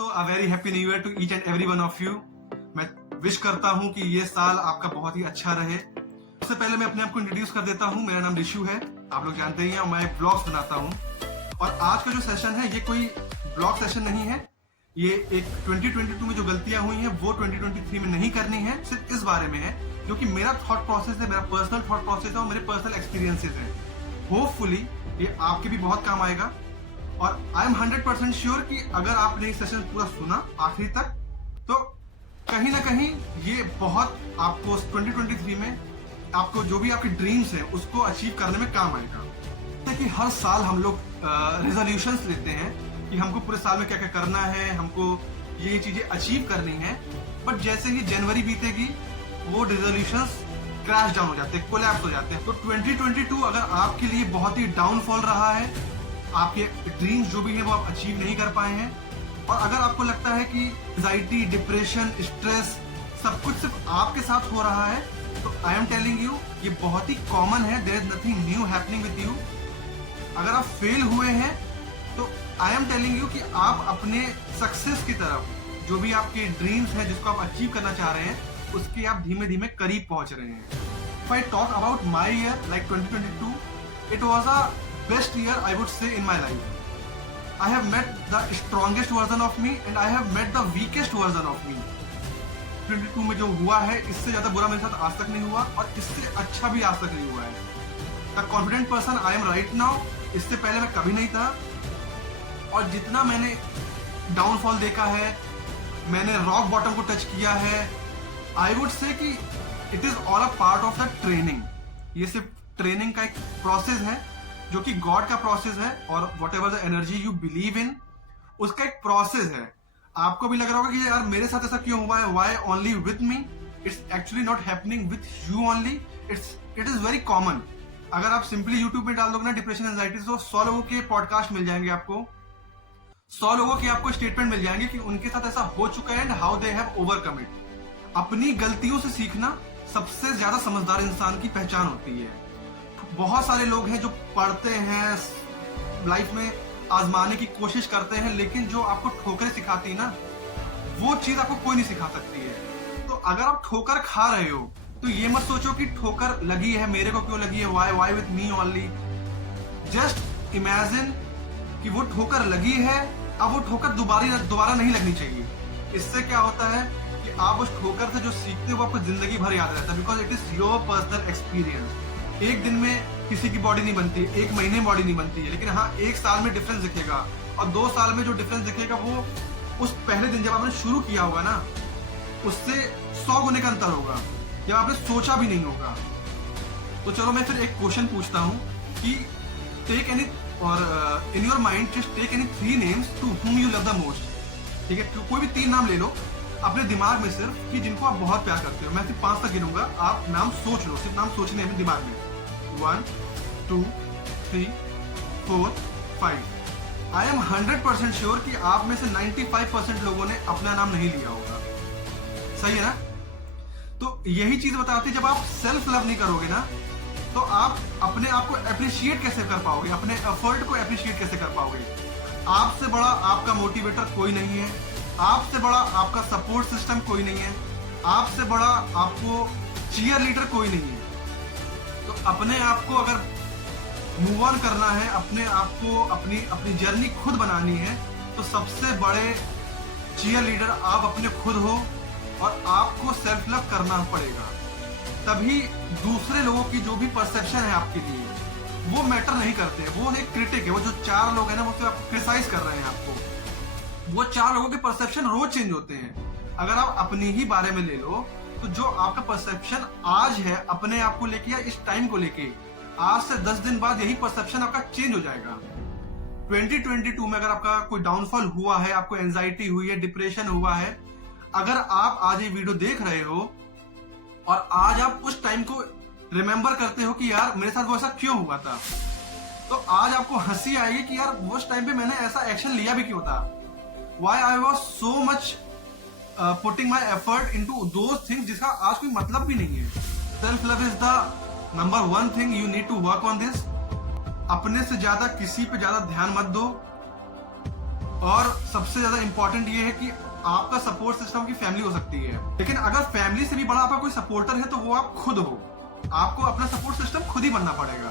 दोस्तों, a very happy new year to each and every one of you. मैं wish करता हूं कि ये साल आपका बहुत ही अच्छा रहे। सबसे पहले मैं अपने आप को इंट्रोड्यूस कर देता हूं। मेरा नाम ऋषु है, आप लोग जानते ही हैं। मैं ब्लॉग्स बनाता हूं और आज का जो सेशन है ये कोई ब्लॉग सेशन नहीं है। ये एक 2022 में जो गलतियां हुई हैं वो 2023 में नहीं करनी है, सिर्फ इस बारे में है क्योंकि मेरा थॉट प्रोसेस है, मेरा पर्सनल थॉट प्रोसेस है और मेरे पर्सनल एक्सपीरियंसेस हैं। होपफुली ये आपके भी बहुत काम आएगा और आई एम 100% श्योर कि अगर आपने ये सेशन पूरा सुना आखिरी तक तो कहीं ना कहीं ये बहुत आपको 2023 में आपको जो भी आपके ड्रीम्स हैं उसको अचीव करने में काम आएगा। कि हर साल हम लोग रेजोल्यूशंस लेते हैं कि हमको पूरे साल में क्या क्या करना है, हमको ये चीजें अचीव करनी है, बट जैसे ही जनवरी बीतेगी वो रेजोल्यूशंस क्रैश डाउन हो जाते हैं, कोलैप्स हो जाते हैं। तो 2022 अगर आपके लिए बहुत ही डाउनफॉल रहा है, आपके ड्रीम्स जो भी हैं वो आप अचीव नहीं कर पाए हैं, और अगर आपको लगता है कि एंजाइटी, डिप्रेशन, स्ट्रेस सब कुछ सिर्फ आपके साथ हो रहा है, तो आई एम टेलिंग यू ये बहुत ही कॉमन है। There is nothing new happening with you. अगर आप फेल हुए हैं तो आई एम टेलिंग यू कि आप अपने सक्सेस की तरफ, जो भी आपके ड्रीम्स हैं जिसको आप अचीव करना चाह रहे हैं, उसके आप धीमे धीमे करीब पहुंच रहे हैं। If I talk about my year like 2022, it was a best year I would say in my life. I have met the strongest version of me and I have met the weakest version of me. 2022 में जो हुआ है इससे ज्यादा बुरा मेरे साथ आज तक नहीं हुआ और इससे अच्छा भी आज तक नहीं हुआ है। The confident person I am right now, इससे पहले मैं कभी नहीं था। और जितना मैंने डाउनफॉल देखा है, मैंने रॉक बॉटम को टच किया है, I would say कि it is all a part of the training. ये सिर्फ ट्रेनिंग का एक प्रोसेस है जो कि गॉड का प्रोसेस है, और what ever the energy you believe in उसका एक प्रोसेस है। आपको भी लग रहा होगा कि यार मेरे साथ ऐसा क्यों हुआ है, why only with me. It's actually not happening with you only, it is very common. अगर आप सिंपली यूट्यूब में डाल दोगे ना डिप्रेशन एंजाइटी, तो 100 लोगों के पॉडकास्ट मिल जाएंगे आपको, 100 लोगों के आपको स्टेटमेंट मिल जाएंगे कि उनके साथ ऐसा हो चुका है and how they have overcome it. अपनी गलतियों से सीखना सबसे ज्यादा समझदार इंसान की पहचान होती है। बहुत सारे लोग हैं जो पढ़ते हैं, लाइफ में आजमाने की कोशिश करते हैं, लेकिन जो आपको ठोकरें सिखाती है ना, वो चीज आपको कोई नहीं सिखा सकती है। तो अगर आप ठोकर खा रहे हो तो ये मत सोचो कि ठोकर लगी है, मेरे को क्यों लगी है, why with me only. Just imagine कि वो ठोकर लगी है, अब वो ठोकर दोबारा नहीं लगनी चाहिए। इससे क्या होता है कि आप उस ठोकर से जो सीखते हो वो आपको जिंदगी भर याद रहता है, because it is your personal experience. एक दिन में किसी की बॉडी नहीं बनती, एक महीने में बॉडी नहीं बनती है, लेकिन हाँ एक साल में डिफरेंस दिखेगा, और 2 साल में जो डिफरेंस दिखेगा वो उस पहले दिन जब आपने शुरू किया होगा ना, उससे 100 गुने का अंतर होगा, जब आपने सोचा भी नहीं होगा। तो चलो मैं फिर एक क्वेश्चन पूछता हूँ कि टेक एनी और in your mind just take any 3 names to whom you love the most. ठीक है, कोई भी 3 नाम ले लो अपने दिमाग में सिर्फ, कि जिनको आप बहुत प्यार करते हो। मैं सिर्फ 5 तक गिनूंगा, आप नाम सोच लो, सिर्फ नाम सोचने हैं दिमाग में। 1 2 3 4 5। आई एम 100% श्योर कि आप में से 95% लोगों ने अपना नाम नहीं लिया होगा। सही है ना? तो यही चीज बताती है, जब आप सेल्फ लव नहीं करोगे ना, तो आप अपने आप को अप्रिशिएट कैसे कर पाओगे, अपने एफर्ट को अप्रिशिएट कैसे कर पाओगे। आपसे बड़ा आपका मोटिवेटर कोई नहीं है, आपसे बड़ा आपका सपोर्ट सिस्टम कोई नहीं है, आपसे बड़ा आपको चीयर लीडर कोई नहीं है। तो अपने आप को अगर मूव ऑन करना है, अपने आप को अपनी जर्नी खुद बनानी है, तो सबसे बड़े चीयर लीडर आप अपने खुद हो, और आपको सेल्फ लव करना पड़ेगा। तभी दूसरे लोगों की जो भी परसेप्शन है आपके लिए वो मैटर नहीं करते। वो एक क्रिटिक है, वो जो 4 लोग हैं ना, वो तो आपको क्रिटिसाइज कर रहे हैं आपको, वो 4 लोगों के परसेप्शन रोज चेंज होते हैं। अगर आप अपनी ही बारे में ले लो, तो जो आपका परसेप्शन आज है अपने आप को लेके या इस टाइम को लेके, आज से 10 दिन बाद यही परसेप्शन आपका चेंज हो जाएगा। 2022 में अगर आपका कोई डाउनफॉल हुआ है, आपको एंजाइटी हुई है, डिप्रेशन हुआ है, अगर आप आज ये वीडियो देख रहे हो और आज आप उस टाइम को रिमेंबर करते हो कि यार मेरे साथ वो ऐसा क्यों हुआ था, तो आज आपको हंसी आएगी कि यार उस टाइम पे मैंने ऐसा एक्शन लिया भी क्यों था। Why I was so much putting my effort into those things जिसका आज कोई मतलब भी नहीं है। Self love is the number 1 thing you need to work on this. अपने से ज्यादा किसी पे ज्यादा ध्यान मत दो। और सबसे ज्यादा इंपॉर्टेंट ये है कि आपका सपोर्ट सिस्टम की फैमिली हो सकती है, लेकिन अगर फैमिली से भी बड़ा आपका कोई सपोर्टर है तो वो आप खुद हो। आपको अपना सपोर्ट सिस्टम खुद ही बनना पड़ेगा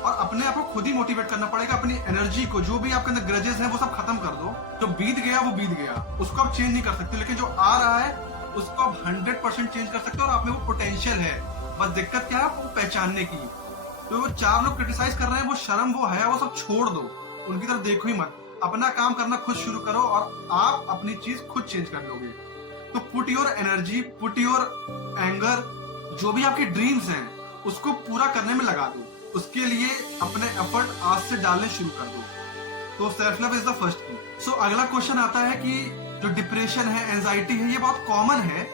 और अपने आप को खुद ही मोटिवेट करना पड़ेगा। अपनी एनर्जी को, जो भी आपके अंदर ग्रजेस हैं वो सब खत्म कर दो। जो बीत गया वो बीत गया, उसको आप चेंज नहीं कर सकते, लेकिन जो आ रहा है उसको आप 100% चेंज कर सकते हो और आप में वो पोटेंशियल है। बस दिक्कत क्या है, आपको पहचानने की। तो वो 4 लोग क्रिटिसाइज कर रहे हैं, वो शर्म, वो है, वो सब छोड़ दो, उनकी तरफ देखो ही मत। अपना काम करना खुद शुरू करो और आप अपनी चीज खुद चेंज कर लोगे। तो put your energy, put your anger, जो भी आपके ड्रीम्स हैं उसको पूरा करने में लगा दो। उसके लिए अपने एफर्ट आज से डालने शुरू कर दो। तो self love is the first की। सो अगला क्वेश्चन आता है कि जो डिप्रेशन है, एंजाइटी है, ये बहुत कॉमन है,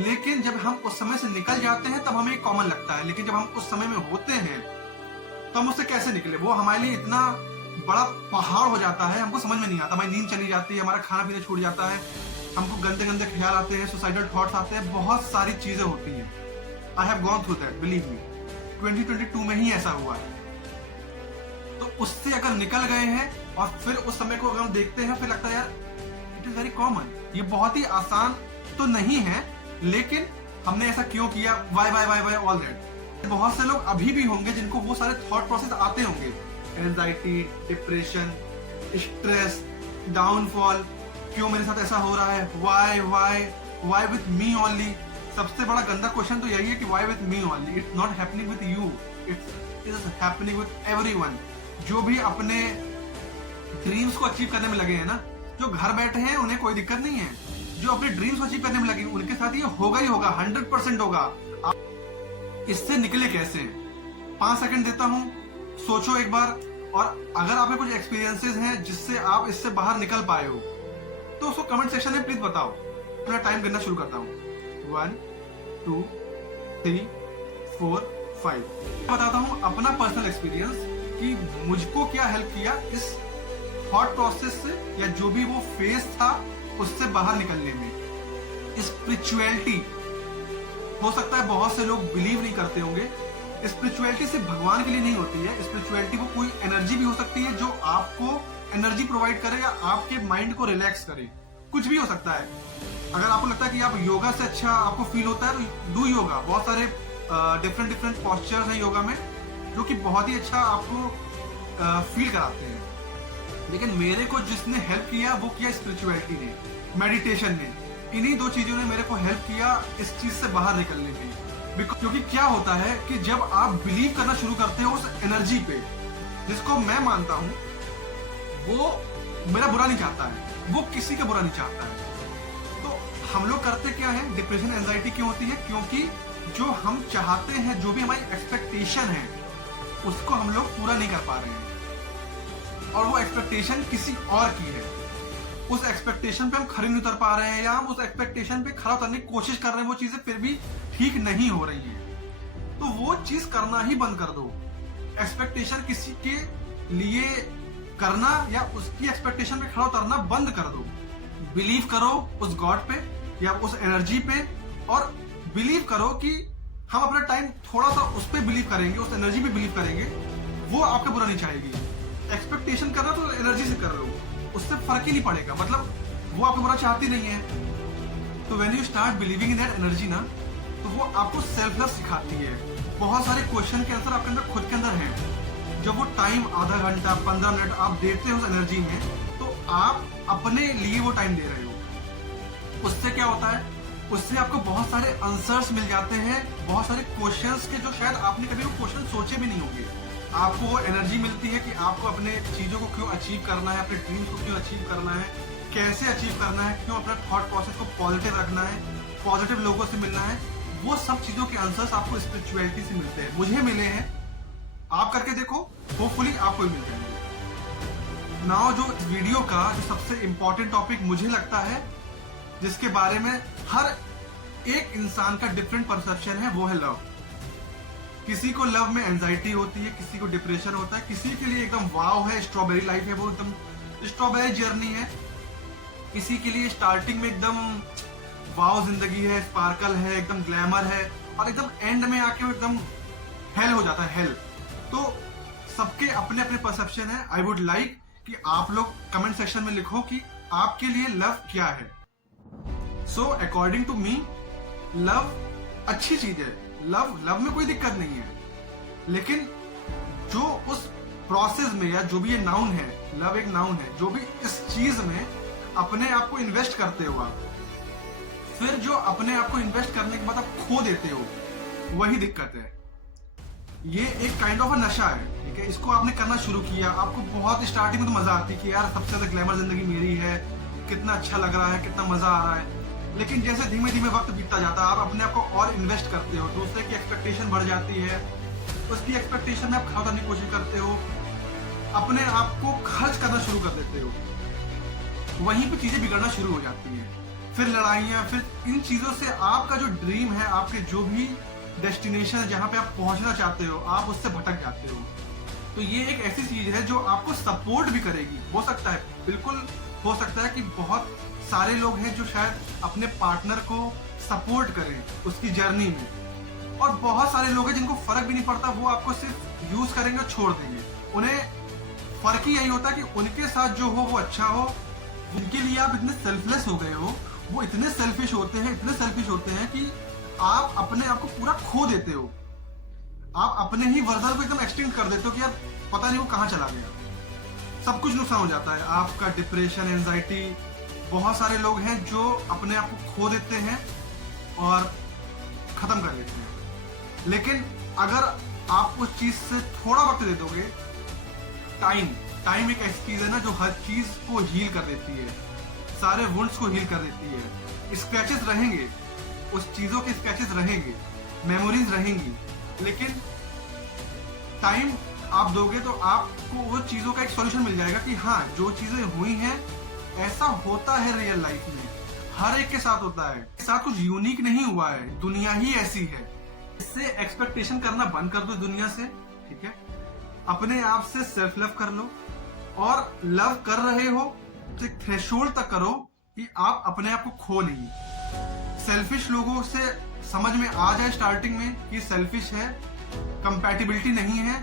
लेकिन जब हम उस समय से निकल जाते हैं तब हमें कॉमन लगता है, लेकिन जब हम उस समय में होते हैं तो हम उससे कैसे निकले, वो हमारे लिए इतना बड़ा पहाड़ हो जाता है, हमको समझ में नहीं आता। हमारी नींद चली जाती है, हमारा खाना पीना छूट जाता है, हमको गंदे गंदे ख्याल आते हैं, सुसाइडल थॉट्स आते हैं, बहुत सारी चीजें होती हैं। I have gone through that, believe me. 2022 में ही ऐसा हुआ है। तो उससे अगर निकल गए हैं और फिर उस समय को अगर हम देखते हैं, फिर लगता है यार इट इज वेरी कॉमन, ये बहुत ही आसान तो नहीं है, लेकिन हमने ऐसा क्यों किया, वाई ऑल दैट। बहुत से लोग अभी भी होंगे जिनको वो सारे थॉट प्रोसेस आते होंगे, एंजाइटी, डिप्रेशन, स्ट्रेस, डाउनफॉल, क्यों मेरे साथ ऐसा हो रहा है, वाई विथ मी ओनली। सबसे बड़ा गंदा क्वेश्चन तो यही है कि why with me only. It's not happening with you, it's happening with everyone. जो भी अपने ड्रीम्स को अचीव करने में लगे हैं ना, जो घर बैठे हैं उन्हें कोई दिक्कत नहीं है, जो अपने ड्रीम्स को अचीव करने में लगे उनके साथ ये होगा ही होगा, 100% होगा। इससे निकले कैसे? 5 सेकंड देता हूं, सोचो एक बार, और अगर आप में कुछ एक्सपीरियंसेस हैं जिससे आप इससे बाहर निकल पाए हो तो उसको कमेंट सेक्शन में प्लीज बताओ। मैं टाइम गिनना शुरू करता हूँ। 1 2 3 4 5। बताता हूँ अपना पर्सनल एक्सपीरियंस कि मुझको क्या हेल्प किया इस थॉट प्रोसेस से, या जो भी वो फेज था उससे बाहर निकलने में। स्पिरिचुअलिटी, हो सकता है बहुत से लोग बिलीव नहीं करते होंगे, स्पिरिचुअलिटी सिर्फ भगवान के लिए नहीं होती है। स्पिरिचुअलिटी वो कोई एनर्जी भी हो सकती है जो आपको एनर्जी प्रोवाइड करे या आपके माइंड को रिलैक्स करे, कुछ भी हो सकता है। अगर आपको लगता है कि आप योगा से अच्छा आपको फील होता है तो डू योगा। बहुत सारे डिफरेंट पोस्चर्स हैं योगा में जो कि बहुत ही अच्छा आपको फील कराते हैं। लेकिन मेरे को जिसने हेल्प किया वो किया स्पिरिचुअलिटी ने, मेडिटेशन ने। इन्हीं 2 चीजों ने मेरे को हेल्प किया इस चीज से बाहर निकलने में। क्योंकि क्या होता है कि जब आप बिलीव करना शुरू करते हो उस एनर्जी पे, जिसको मैं मानता हूं वो मेरा बुरा नहीं चाहता है, वो किसी का बुरा नहीं चाहता है, तो हम लोग करते क्या है, डिप्रेशन, एंजाइटी क्यों होती है? क्योंकि जो हम चाहते हैं, जो भी हमारी एक्सपेक्टेशन है, उसको हम लोग पूरा नहीं कर पा रहे हैं, और वो एक्सपेक्टेशन किसी और की है। उस एक्सपेक्टेशन पे हम खड़े नहीं उतर पा रहे हैं, या हम उस एक्सपेक्टेशन पे खड़ा उतरने की कोशिश कर रहे हैं, वो चीजें फिर भी ठीक नहीं हो रही है, तो वो चीज करना ही बंद कर दो। एक्सपेक्टेशन किसी के लिए करना या उसकी एक्सपेक्टेशन पे खड़ा उतरना बंद कर दो। बिलीव करो उस गॉड पे या उस एनर्जी पे, और बिलीव करो कि हम अपना टाइम थोड़ा सा उस पे बिलीव करेंगे, उस एनर्जी पे बिलीव करेंगे, वो आपका बुरा नहीं चाहेगी। एक्सपेक्टेशन करना तो एनर्जी से कर लो, उससे फर्क ही नहीं पड़ेगा, मतलब वो आपको बुरा चाहती नहीं है। तो when you start believing in that energy ना, तो वो आपको सेल्फ लव सिखाती है। बहुत सारे क्वेश्चन के आंसर आपके अंदर खुद के अंदर है। जब वो टाइम आधा घंटा 15 मिनट आप देते हो उस एनर्जी में, तो आप अपने लिए वो टाइम दे रहे हो। उससे क्या होता है, उससे आपको बहुत सारे आंसर्स मिल जाते हैं, बहुत सारे क्वेश्चंस के जो शायद आपने कभी वो क्वेश्चन सोचे भी नहीं होंगे। आपको वो एनर्जी मिलती है कि आपको अपने चीजों को क्यों अचीव करना है, अपने ड्रीम्स को क्यों अचीव करना है, कैसे अचीव करना है, क्यों अपना थॉट प्रोसेस को पॉजिटिव रखना है, पॉजिटिव लोगों से मिलना है। वो सब चीजों के आंसर्स आपको स्पिरिचुअलिटी से मिलते हैं। मुझे मिले हैं, आप करके देखो, होपफुली आपको भी मिल जाएंगे। नाउ जो इस वीडियो का जो सबसे इंपॉर्टेंट टॉपिक मुझे लगता है, जिसके बारे में हर एक इंसान का डिफरेंट परसेप्शन है, वो है लव। किसी को लव में एंजाइटी होती है, किसी को डिप्रेशन होता है, किसी के लिए एकदम वाव है, स्ट्रॉबेरी लाइफ है, वो एकदम स्ट्रॉबेरी जर्नी है। किसी के लिए स्टार्टिंग में एकदम वाव जिंदगी है, स्पार्कल है, एकदम ग्लैमर है, और एकदम एंड में आके वो एकदम हेल हो जाता है, हेल। तो सबके अपने अपने परसेप्शन है। आई वुड लाइक कि आप लोग कमेंट सेक्शन में लिखो कि आपके लिए लव क्या है। So according to me love अच्छी चीज है। लव में कोई दिक्कत नहीं है, लेकिन जो उस प्रोसेस में या जो भी ये नाउन है, लव एक नाउन है, जो भी इस चीज में अपने आप को इन्वेस्ट करते हो आप, फिर जो अपने आप को इन्वेस्ट करने के बाद आप खो देते हो, वही दिक्कत है। ये एक काइंड ऑफ नशा है, ठीक है। इसको आपने करना शुरू किया, आपको बहुत स्टार्टिंग में तो मजा आती है कि यार सबसे ज्यादा ग्लैमर जिंदगी मेरी है, कितना अच्छा लग रहा है, कितना मजा आ रहा है। लेकिन जैसे धीमे धीमे वक्त बीतता जाता है, आप अपने आप को और इन्वेस्ट करते हो, दूसरे की एक्सपेक्टेशन बढ़ जाती है, उसकी एक्सपेक्टेशन में आप खड़ा करने की कोशिश करते हो, अपने आप को खर्च करना शुरू कर देते हो, वहीं पे चीजें बिगड़ना शुरू हो जाती हैं। फिर लड़ाइयां, फिर इन चीजों से आपका जो ड्रीम है, आपके जो भी डेस्टिनेशन है जहां पे आप पहुंचना चाहते हो, आप उससे भटक जाते हो। तो ये एक ऐसी चीज है जो आपको सपोर्ट भी करेगी। हो सकता है, बिल्कुल हो सकता है कि बहुत सारे लोग हैं जो शायद अपने पार्टनर को सपोर्ट करें उसकी जर्नी में, और बहुत सारे लोग हैं जिनको फर्क भी नहीं पड़ता, वो आपको सिर्फ यूज करेंगे और छोड़ देंगे। उन्हें फर्क ही यही होता है कि उनके साथ जो हो वो अच्छा हो। उनके लिए आप इतने सेल्फलेस हो गए हो, वो इतने सेल्फिश होते हैं, इतने सेल्फिश होते हैं कि आप अपने आप को पूरा खो देते हो। आप अपने ही वर्जन को एकदम एक्सटेंड कर देते हो कि यार पता नहीं वो कहां चला गया। सब कुछ नुकसान हो जाता है आपका, डिप्रेशन, एंजाइटी। बहुत सारे लोग हैं जो अपने आप को खो देते हैं और खत्म कर देते हैं। लेकिन अगर आप उस चीज से थोड़ा वक्त दे दोगे, टाइम एक ऐसी चीज है ना जो हर चीज को हील कर देती है, सारे वुंड्स को हील कर देती है। स्क्रैचेस रहेंगे, उस चीजों के स्क्रैचेस रहेंगे, मेमोरीज रहेंगी, लेकिन टाइम आप दोगे तो आपको वो चीजों का एक सॉल्यूशन मिल जाएगा कि हाँ, जो चीजें हुई हैं ऐसा होता है रियल लाइफ में, हर एक के साथ होता है, साथ कुछ यूनिक नहीं हुआ है, दुनिया ही ऐसी है। इससे एक्सपेक्टेशन करना बंद कर दो दुनिया से, ठीक है। अपने आप से सेल्फ लव कर लो, और लव कर रहे हो तो एक थ्रेशोल्ड तक करो कि आप अपने आप को खो नहीं। सेल्फिश लोगों से समझ में आ जाए स्टार्टिंग में कि सेल्फिश है, कंपैटिबिलिटी नहीं है।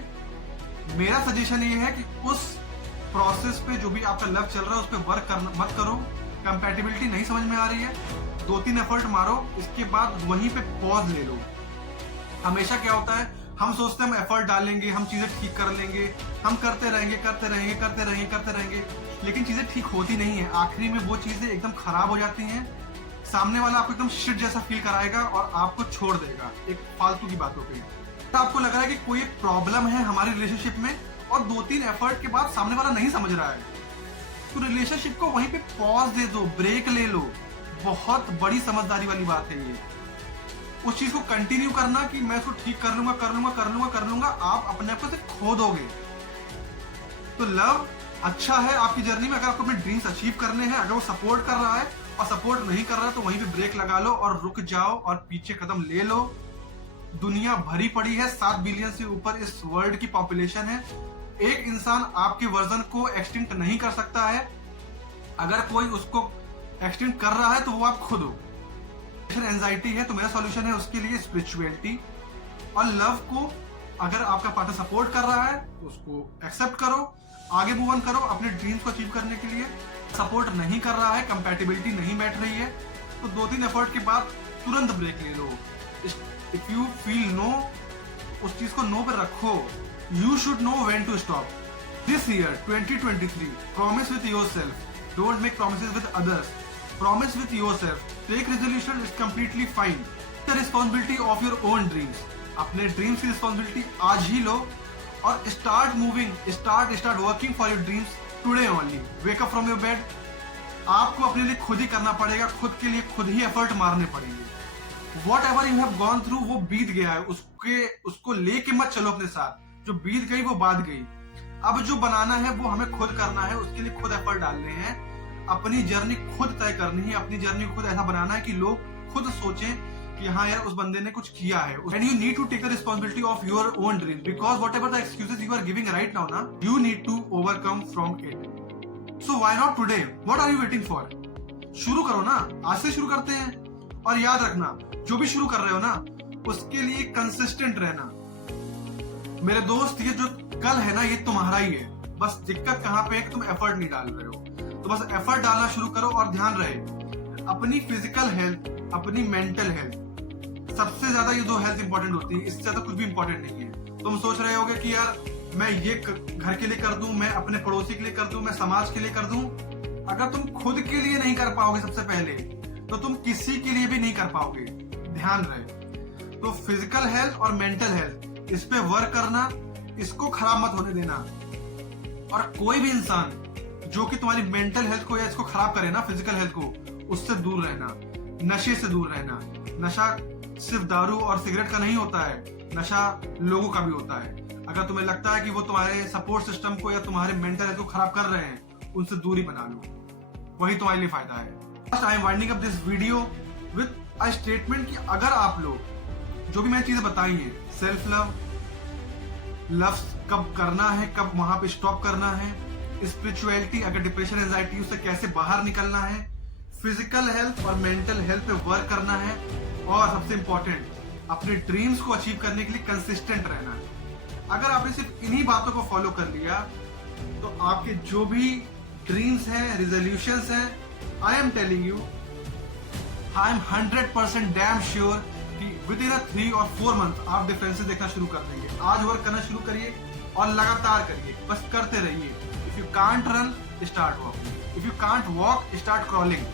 मेरा सजेशन ये है कि उस प्रोसेस पे जो भी आपका लव चल रहा है उस पर वर्क मत करो। कंपैटिबिलिटी नहीं समझ में आ रही है, 2-3 एफर्ट मारो, इसके बाद वहीं पे पॉज ले लो। हमेशा क्या होता है, हम सोचते हैं हम एफर्ट डालेंगे, हम चीजें ठीक कर लेंगे, हम करते रहेंगे, लेकिन चीजें ठीक होती नहीं है। आखिरी में वो चीजें एकदम खराब हो जाती हैं, सामने वाला आपको एकदम शिट जैसा फील कराएगा और आपको छोड़ देगा एक फालतू की बातों पे। तो आपको लग रहा है कि कोई एक प्रॉब्लम है हमारी रिलेशनशिप में, और 2-3 एफर्ट के बाद सामने वाला नहीं समझ रहा है, तो रिलेशनशिप को वहीं पे पॉज दे दो, ब्रेक ले लो। बहुत बड़ी समझदारी वाली बात है ये। उस चीज को कंटिन्यू करना कि मैं इसको ठीक कर लूंगा, आप अपने आप को सिर्फ खो दोगे। तो लव अच्छा है आपकी जर्नी में, अगर आपको अपने ड्रीम्स अचीव करने हैं। अगर वो सपोर्ट कर रहा है और सपोर्ट नहीं कर रहा है तो वहीं पे ब्रेक लगा लो और रुक जाओ और पीछे कदम ले लो। दुनिया भरी पड़ी है, 7 बिलियन से ऊपर इस वर्ल्ड की पॉपुलेशन है। एक इंसान आपके वर्जन को एक्सटेंड नहीं कर सकता है। अगर कोई उसको एक्सटेंड कर रहा है तो वो आप खुद हो। एंजाइटी है तो मेरा सॉल्यूशन है उसके लिए स्पिरिचुअलिटी और लव को। अगर आपका पार्टनर सपोर्ट कर रहा है तो उसको एक्सेप्ट करो, आगे मूव ऑन करो अपने ड्रीम्स को अचीव करने के लिए। सपोर्ट नहीं कर रहा है, कंपैटिबिलिटी नहीं बैठ रही है, तो 2-3 एफर्ट के बाद तुरंत ब्रेक ले लो। इफ यू फील नो, उस चीज को नो पे रखो। You should know when to stop. This year 2023, promise with yourself, don't make promises with others, promise with yourself, take resolution, it's completely fine. The responsibility of your own dreams, अपने dreams की responsibility आज ही लो और start moving, start working for your dreams today only. Wake up from your bed. आपको अपने लिए खुद ही करना पड़ेगा, खुद के लिए खुद ही एफर्ट मारने पड़ेंगे। What ever you have gone through, वो बीत गया है, उसको लेके मत चलो अपने साथ। जो बीत गई वो बात गई। अब जो बनाना है वो हमें खुद करना है, उसके लिए खुद एफर्ट डालने हैं, अपनी जर्नी खुद तय करनी है, अपनी जर्नी को खुद ऐसा बनाना है कि लोग खुद सोचें कि हाँ यार उस बंदे ने कुछ किया है। And you need to take the responsibility of your own dreams, because whatever the excuses you are giving right now, na, you need to overcome from it. So why not today? What are you waiting for? शुरू करो ना, आज से शुरू करते हैं। और याद रखना, जो भी शुरू कर रहे हो ना, उसके लिए कंसिस्टेंट रहना। मेरे दोस्त, ये जो कल है ना, ये तुम्हारा ही है। बस दिक्कत कहाँ पे है कि तुम एफर्ट नहीं डाल रहे हो। तो बस एफर्ट डालना शुरू करो और ध्यान रहे अपनी फिजिकल हेल्थ, अपनी मेंटल हेल्थ, सबसे ज्यादा ये दो हेल्थ इंपॉर्टेंट होती है, इससे ज्यादा कुछ भी इंपॉर्टेंट नहीं है। तुम सोच रहे होगे कि यार मैं ये घर के लिए कर दूं, मैं अपने पड़ोसी के लिए कर दूं, मैं समाज के लिए कर दूं। अगर तुम खुद के लिए नहीं कर पाओगे सबसे पहले, तो तुम किसी के लिए भी नहीं कर पाओगे। ध्यान रहे। तो फिजिकल हेल्थ और मेंटल हेल्थ, इस पे वर्क करना, इसको खराब मत होने देना। और कोई भी इंसान जो कि तुम्हारी मेंटल हेल्थ को या इसको खराब करे ना, फिजिकल हेल्थ को, उससे दूर रहना, नशे से दूर रहना। नशा सिर्फ दारू और सिगरेट का नहीं होता है, नशा लोगों का भी होता है। अगर तुम्हें लगता है कि वो तुम्हारे सपोर्ट सिस्टम को या तुम्हारे मेंटल हेल्थ को खराब कर रहे हैं, उनसे दूरी बना लो, वही तुम्हारे लिए फायदा है। I am winding up this video with a statement कि अगर आप लोग जो भी मैंने चीजें बताई हैं, सेल्फ लव, लव कब करना है, कब वहां पे स्टॉप करना है, स्पिरिचुअलिटी, अगर डिप्रेशन एंजाइटी उससे कैसे बाहर निकलना है, फिजिकल हेल्थ और मेंटल हेल्थ पे वर्क करना है, और सबसे इंपॉर्टेंट अपने ड्रीम्स को अचीव करने के लिए कंसिस्टेंट रहना है। अगर आपने सिर्फ इन्हीं बातों को फॉलो कर लिया, तो आपके जो भी ड्रीम्स हैं, रिजोल्यूशंस हैं, I am telling you, I am 100% damn sure कि विद इन 3 और 4 मंथ आप डिफरेंसेस देखना शुरू कर देंगे। आज वर्क करना शुरू करिए और लगातार करिए, बस करते रहिए। If you can't run, start walking, if you can't walk, start crawling,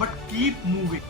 but keep moving.